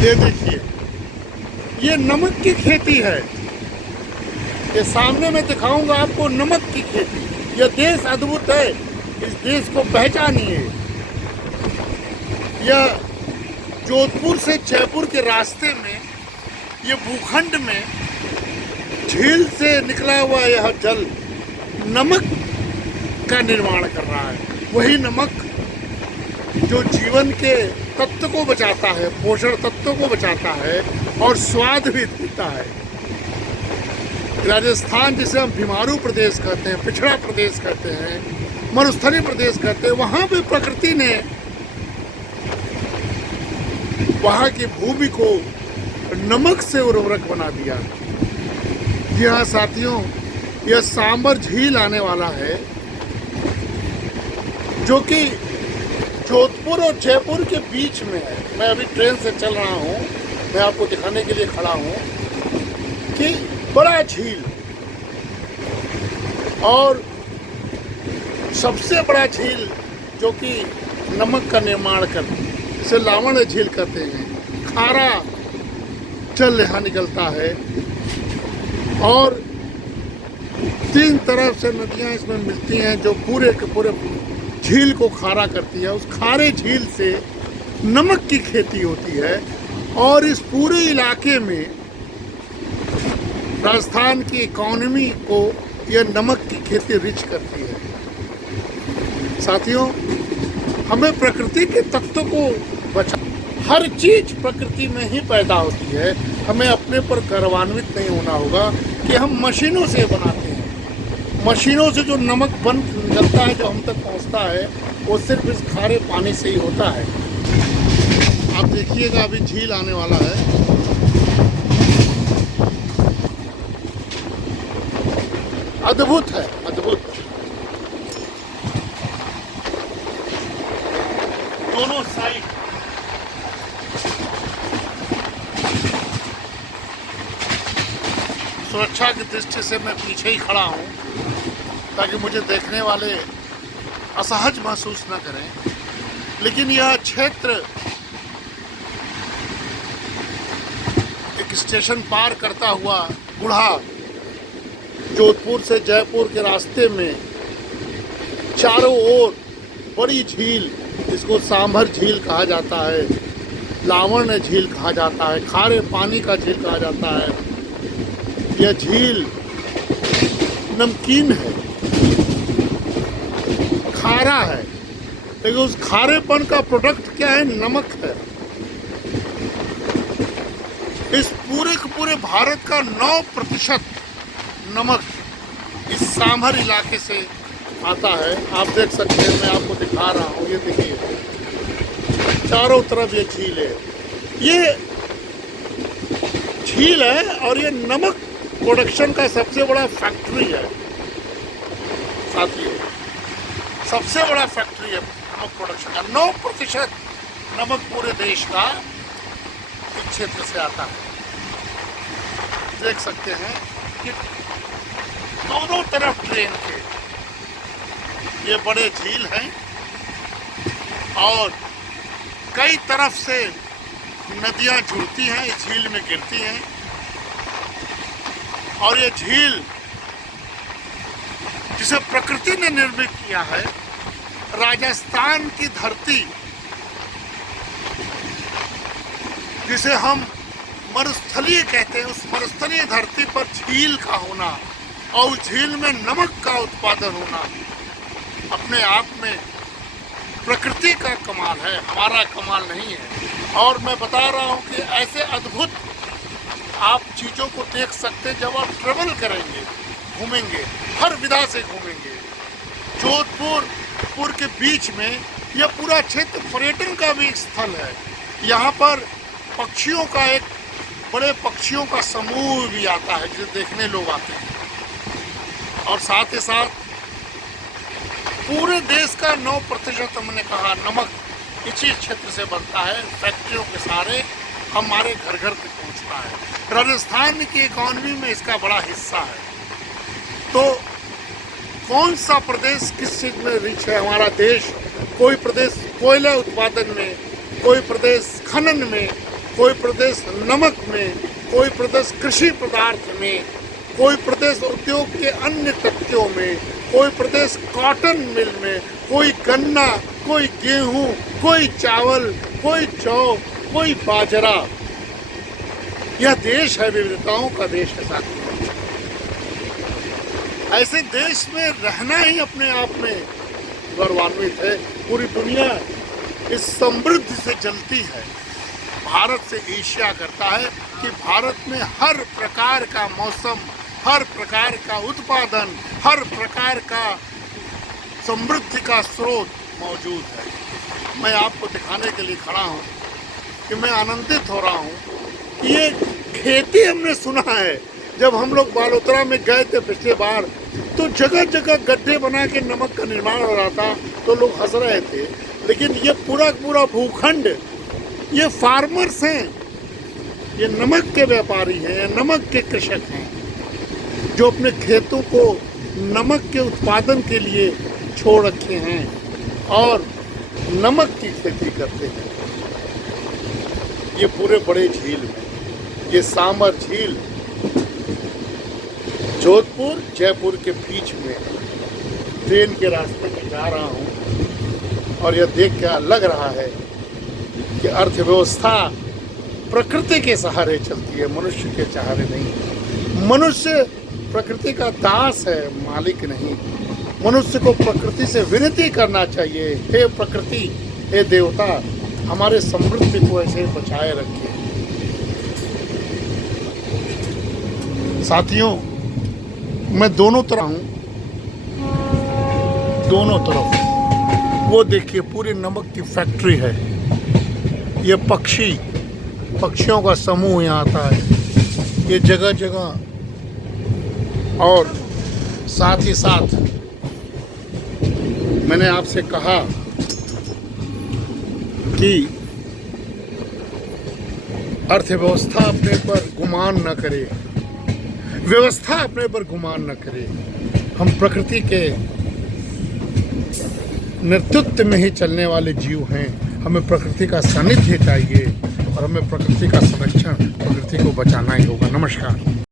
ये देखिए, ये नमक की खेती है। ये सामने मैं दिखाऊंगा आपको नमक की खेती। यह देश अद्भुत है, इस देश को पहचानिए। यह जोधपुर से जयपुर के रास्ते में, ये भूखंड में झील से निकला हुआ यह जल नमक का निर्माण कर रहा है। वही नमक जो जीवन के तत्व को बचाता है, पोषण तत्वों को बचाता है और स्वाद भी देता है। राजस्थान जिसे हम बीमारू प्रदेश कहते हैं, पिछड़ा प्रदेश कहते हैं, मरुस्थलीय प्रदेश कहते हैं, वहाँ भी प्रकृति ने वहाँ की भूमि को नमक से उर्वरक बना दिया। जी हाँ साथियों, यह सांबर झील आने वाला है जो कि जोधपुर और जयपुर के बीच में है। मैं अभी ट्रेन से चल रहा हूँ, मैं आपको दिखाने के लिए खड़ा हूँ कि बड़ा झील और सबसे बड़ा झील जो कि नमक का निर्माण करती है, इसे लावण झील कहते हैं। खारा जल यहाँ निकलता है और 3 तरफ से नदियाँ इसमें मिलती हैं जो पूरे के पूरे झील को खारा करती है। उस खारे झील से नमक की खेती होती है और इस पूरे इलाके में राजस्थान की इकॉनमी को यह नमक की खेती रिच करती है। साथियों, हमें प्रकृति के तत्व को बचा, हर चीज प्रकृति में ही पैदा होती है। हमें अपने पर गर्वान्वित नहीं होना होगा कि हम मशीनों से बनाते हैं। मशीनों से जो नमक बन निकलता है, जो हम तक पहुंचता है, वो सिर्फ इस खारे पानी से ही होता है। आप देखिएगा, अभी झील आने वाला है। अद्भुत है, अद्भुत। दोनों साइड सुरक्षा की दृष्टि से मैं पीछे ही खड़ा हूँ ताकि मुझे देखने वाले असहज महसूस न करें। लेकिन यह क्षेत्र एक स्टेशन पार करता हुआ गुढ़ा जोधपुर से जयपुर के रास्ते में चारों ओर बड़ी झील, जिसको सांभर झील कहा जाता है, लावण झील कहा जाता है, खारे पानी का झील कहा जाता है। यह झील नमकीन है, खारा है, लेकिन उस खारेपन का प्रोडक्ट क्या है? नमक है। इस पूरे के पूरे भारत का 9% नमक इस सांभर इलाके से आता है। आप देख सकते हैं, मैं आपको दिखा रहा हूँ। ये देखिए, चारों तरफ ये झील है। ये झील है और ये नमक प्रोडक्शन का सबसे बड़ा फैक्ट्री है साथियों, सबसे बड़ा फैक्ट्री है नमक प्रोडक्शन का। 9% नमक पूरे देश का इस क्षेत्र से आता है। देख सकते हैं कि दोनों तरफ ट्रेन के ये बड़े झील हैं और कई तरफ से नदियां जुड़ती हैं, इस झील में गिरती हैं। और ये झील जिसे प्रकृति ने निर्मित किया है, राजस्थान की धरती जिसे हम मरुस्थलीय कहते हैं, उस मरुस्थलीय धरती पर झील का होना और उस झील में नमक का उत्पादन होना अपने आप में प्रकृति का कमाल है, हमारा कमाल नहीं है। और मैं बता रहा हूँ कि ऐसे अद्भुत आप चीज़ों को देख सकते जब आप ट्रेवल करेंगे, घूमेंगे, हर विधा से घूमेंगे। जोधपुर के बीच में यह पूरा क्षेत्र पर्यटन का भी एक स्थल है। यहाँ पर पक्षियों का एक बड़े पक्षियों का समूह भी आता है जिसे देखने लोग आते हैं। और साथ ही साथ पूरे देश का 9% हमने कहा नमक इसी क्षेत्र से बनता है। फैक्ट्रियों के सारे हमारे घर घर तक पहुँचता है। राजस्थान की इकॉनमी में इसका बड़ा हिस्सा है। तो कौन सा प्रदेश किस चीज़ में रिच है? हमारा देश, कोई प्रदेश कोयला उत्पादन में, कोई प्रदेश खनन में, कोई प्रदेश नमक में, कोई प्रदेश कृषि पदार्थ में, कोई प्रदेश उद्योग के अन्य तथ्यों में, कोई प्रदेश कॉटन मिल में, कोई गन्ना, कोई गेहूं, कोई चावल, कोई जौ, कोई बाजरा। यह देश है, विविधताओं का देश है साथियों। ऐसे देश में रहना ही अपने आप में गौरवान्वित है। पूरी दुनिया इस समृद्धि से जलती है। भारत से ईर्ष्या करता है कि भारत में हर प्रकार का मौसम, हर प्रकार का उत्पादन, हर प्रकार का समृद्धि का स्रोत मौजूद है। मैं आपको दिखाने के लिए खड़ा हूँ कि मैं आनंदित हो रहा हूँ कि ये खेती हमने सुना है। जब हम लोग बालोतरा में गए थे पिछले बार, तो जगह जगह गड्ढे बना के नमक का निर्माण हो रहा था, तो लोग हंस रहे थे। लेकिन ये पूरा पूरा भूखंड, ये फार्मर्स हैं, ये नमक के व्यापारी हैं, नमक के कृषक हैं, जो अपने खेतों को नमक के उत्पादन के लिए छोड़ रखे हैं और नमक की खेती करते हैं। ये पूरे बड़े झील में, ये सांबर झील जोधपुर जयपुर के बीच में ट्रेन के रास्ते में जा रहा हूँ और यह देख के लग रहा है कि अर्थव्यवस्था प्रकृति के सहारे चलती है, मनुष्य के सहारे नहीं। मनुष्य प्रकृति का दास है, मालिक नहीं। मनुष्य को प्रकृति से विनती करना चाहिए, हे प्रकृति, हे देवता, हमारे समृद्धि को ऐसे बचाए रखिए। साथियों, मैं दोनों तरफ हूँ, दोनों तरफ वो देखिए पूरी नमक की फैक्ट्री है। ये पक्षियों का समूह यहाँ आता है, ये जगह जगह। और साथ ही साथ मैंने आपसे कहा कि अर्थव्यवस्था अपने पर गुमान न करे, व्यवस्था अपने पर गुमान न करे। हम प्रकृति के नेतृत्व में ही चलने वाले जीव हैं। हमें प्रकृति का सानिध्य चाहिए और हमें प्रकृति का संरक्षण, प्रकृति को बचाना ही होगा। नमस्कार।